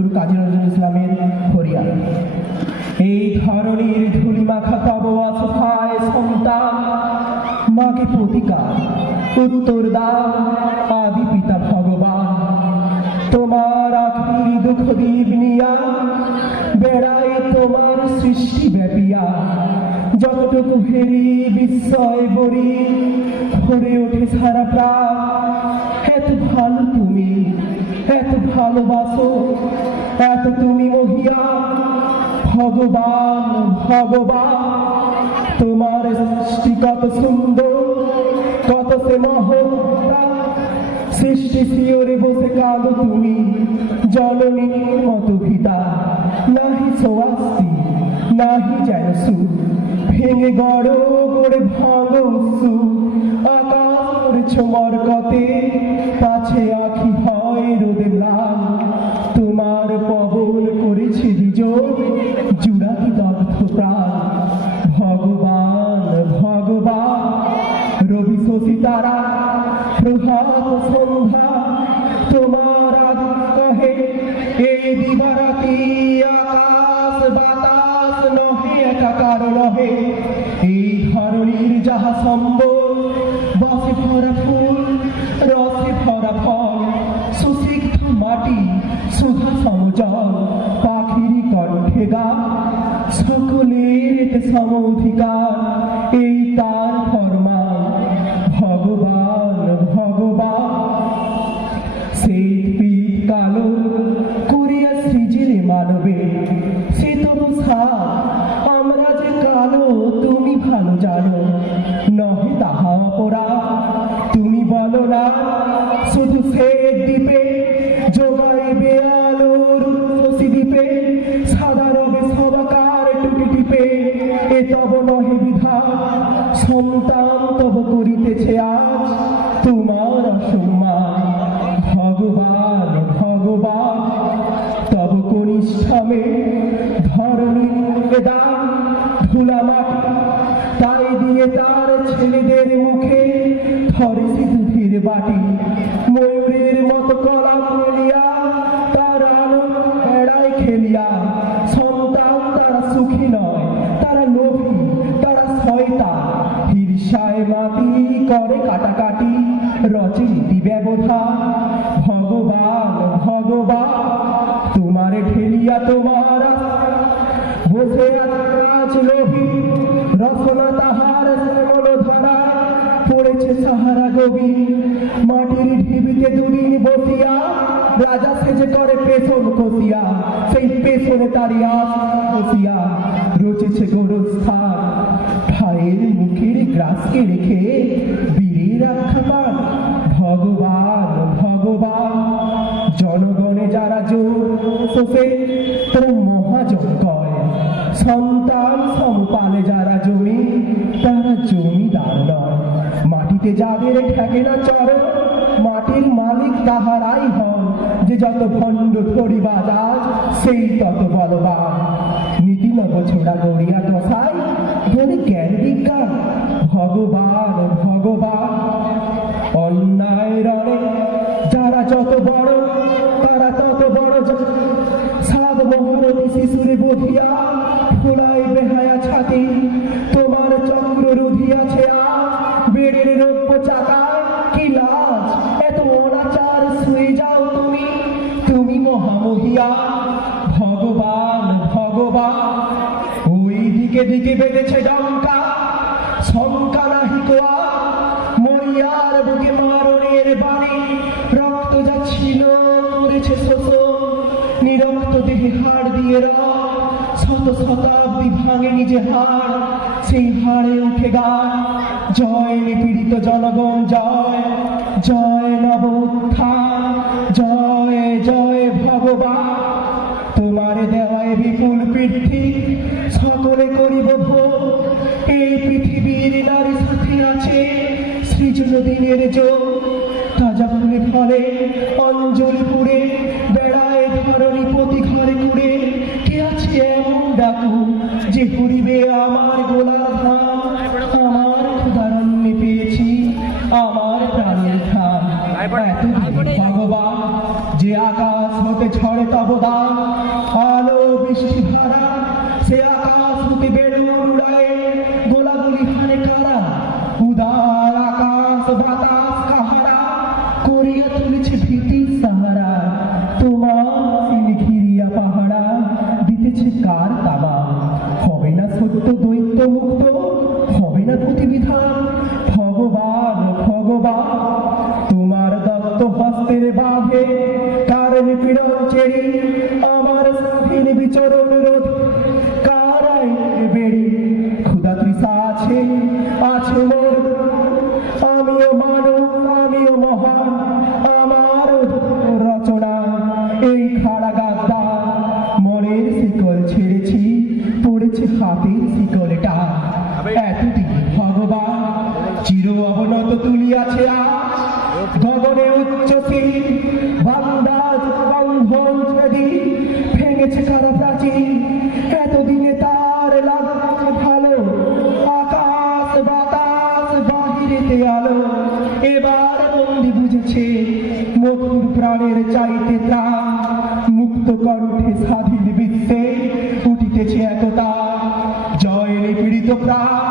কবিগুরু কাজী নজরুল ইসলামের হরিয়া। এই ধরনীর ধুলি মাখা তব অসহায় সন্তান, মাকে প্রতিকার উত্তর দাও আদি পিতা ভগবান। তোমার আখির দুঃখ দ্বীপ নিয়া বেড়ায় তোমার সৃষ্টি ব্যাপিয়া, যতটুকু হেরি বিস্ময় বরি ভরে ওঠে সারা প্রাণ। এত ভালো তুমি, এত ভালোবাসো, এত তুমি মহিয়া ভগবান। ভগবান তোমার সৃষ্টি কত সুন্দর, কত সে মহত্তা, সৃষ্টি শিওরে বসে কাঁদো তুমি জননীর মতো ভিতা। নাহি সোয়াস্তি নাহি যেন সুর, ভেঙে গড় করে ভাঙ সু। আকাশ করেছ মরকতে, পাছে আখি হয় রোদে ম্লান। তোমার পবন করেছে বিজয়, জুড়াকি দগ্ধ প্রাণ। ভগবান ভগবান রবি শশী তারা প্রভাত সন্ধ্যা তোমার কহে। এই দিবারাতি আকাশ বাতাস নহে একাকার নহে। এই ধরনীর যাহা সম্ভব, বসে ভরা ফুল রসে ভরা ফল, সুসিক্ত মাটি সুধা সমজল। পাখির কণ্ঠে গান সকলের সম অধিকার, এই তার ফরমান। ভগবান ভগবান শ্বেত পীত কালো করিয়া সৃজিলে মানবে, সে তবু সার আমরা যে কালো তুমি ভালো জানো। নহে তাহা অপরাধ তুমি বলো না, শুধু শ্বেত দ্বীপে যোগাইবে আলোর শশী দ্বীপে। সাদা রবে সবাকার টুটি টিপে, এ তব নহে বিধান। সন্তান তব করিতেছে আজ তোমার অসম্মান। ভগবান ভগবান তব কনিষ্ঠামে ধরণীর দান। ধুলা মাটি তাই দিয়ে তার ছেলেদের মুখে ধরে সিঁদুরের বাটি। ময়ূরের মতো কলা বলিয়া তার আলো এড়ায় খেলিয়া। সন্তান তারা সুখী নয়, তারা লোভী, তারা শয়তান। হিংসায় মাটি করে কাটাকাটি, রচে নীতি ব্যবধান। ভগবান ভগবান তোমারে ঠেলিয়া তোমার বসে আজ লোভী। রসনা তাহার শ্যামল ধারা পড়েছে সাহারা গভীর। মাটির ঢিবিতে দুদিন বসিয়া রাজা সেজে করে পেছন কষিয়া। সেই পেছনে তারিয়া বসিয়া রচেছে গোরস্থান। ভাইয়ের মুখের গ্রাসকে রেখে বীরের আখ্যা পান। ভগবান ভগবান জনগণে যারা জোর শোষে, তারা মহাজন করে। সন্তান সমপালে যারা জমি, তারা জমিদার নয়। মাটিতে যাদের ঠেকে না চরণ, মাটির মালিক তাহারাই হন। যে যত ভণ্ড ধরিবাজ আজ, সেই তত বলবান। নীতিনব ছোড়া গড়িয়া দশাই ধরে জ্ঞান বিজ্ঞান। ভগবান ভগবান অন্যায় রণে যারা যত বড়, তারা তত বড়। সাত মহারথী শিশুরে বধিয়া ফুলাই বেহায়া ছাতি। তোমার চক্র রুধিয়াছে আজ বেড়ের রৌপ্য চাকায়। কি লাজ এত অনাচার শুয়ে যাও তুমি, তুমি মহামহিয়া। ভগবান ভগবান ওই দিকে দিকে বেঁধেছে ডঙ্কা, শঙ্কা নাহি কোয়া। মরিয়ার বুকে মারণের বাণী, রক্ত যাচ্ছিল করেছে শোষণ। নিরক্ত দেহে হাড় দিয়ে রক্ত, শত শতাব্দী ভাঙে নিজে হাড়। সেই হাড়ে উঠে গান, জয় নিপীড়িত জনগণ জয়, জয় নব উত্থান, জয় জয় ভগবান। তোমারে দেওয়ায় বিপুল পৃথ্বী সকলে করিব ভোগ। এই পৃথিবীর নারী সাথে আছে সৃজন দিনের যোগ। তাজা ফুলে ফলে অঞ্জলি পুড়ে বেড়ায় ধরণী প্রতি ঘরে ঘুরে। কে আছে এমন ডাকু যে ঘুরিবে আমার গোলার ধাম। আমার ক্ষুধারণ্যে পেয়েছি আমার প্রাণের ধাম। এত ভগবান যে আকাশ হতে ঝড়ে তব দান আলো বৃষ্টি ভাড়া সে আকাশ হতে বেড়ে উড়ায় গোলাগুলি হারে কারা উদার আকাশ বাতাস কাহারা করিয়া তুলেছে ভীতির সাহারা তোমার সিনে ঘিরিয়া পাহারা দিতেছে কার তাবা হবে না সত্য দৈত্য মুক্ত হবে না প্রতিবিধান ভগবান ভগবান তোমার দত্ত হস্তের বাঁধে কার নিপীড়ন চেরি আমার স্বাধীন বিচরণ রোধ কারাই বেড়ি ক্ষুধা তৃষা আছে আছে মোর আমিও মানব আমিও মহান আমার রচনা এই খাড়া গাছটা মনের শিকল ছেড়েছি পড়েছে হাতের শিকলটা এতদিন ভগবান চির অবনত তুলিয়াছে আজ গগনে উচ্চশীল বান্দাজ বন্ধন ছেদি ভেঙেছে কারা প্রাচীর এতদিনে তার লাগছে ভালো আকাশ বাতাস বাহিরেতে আলো এবার বন্দি বুঝেছে মধুর প্রাণের চাইতে ত্রাণ মুক্ত কণ্ঠে স্বাধীন বিশ্বে উঠিতেছে একতা জয় নিপীড়িত প্রাণ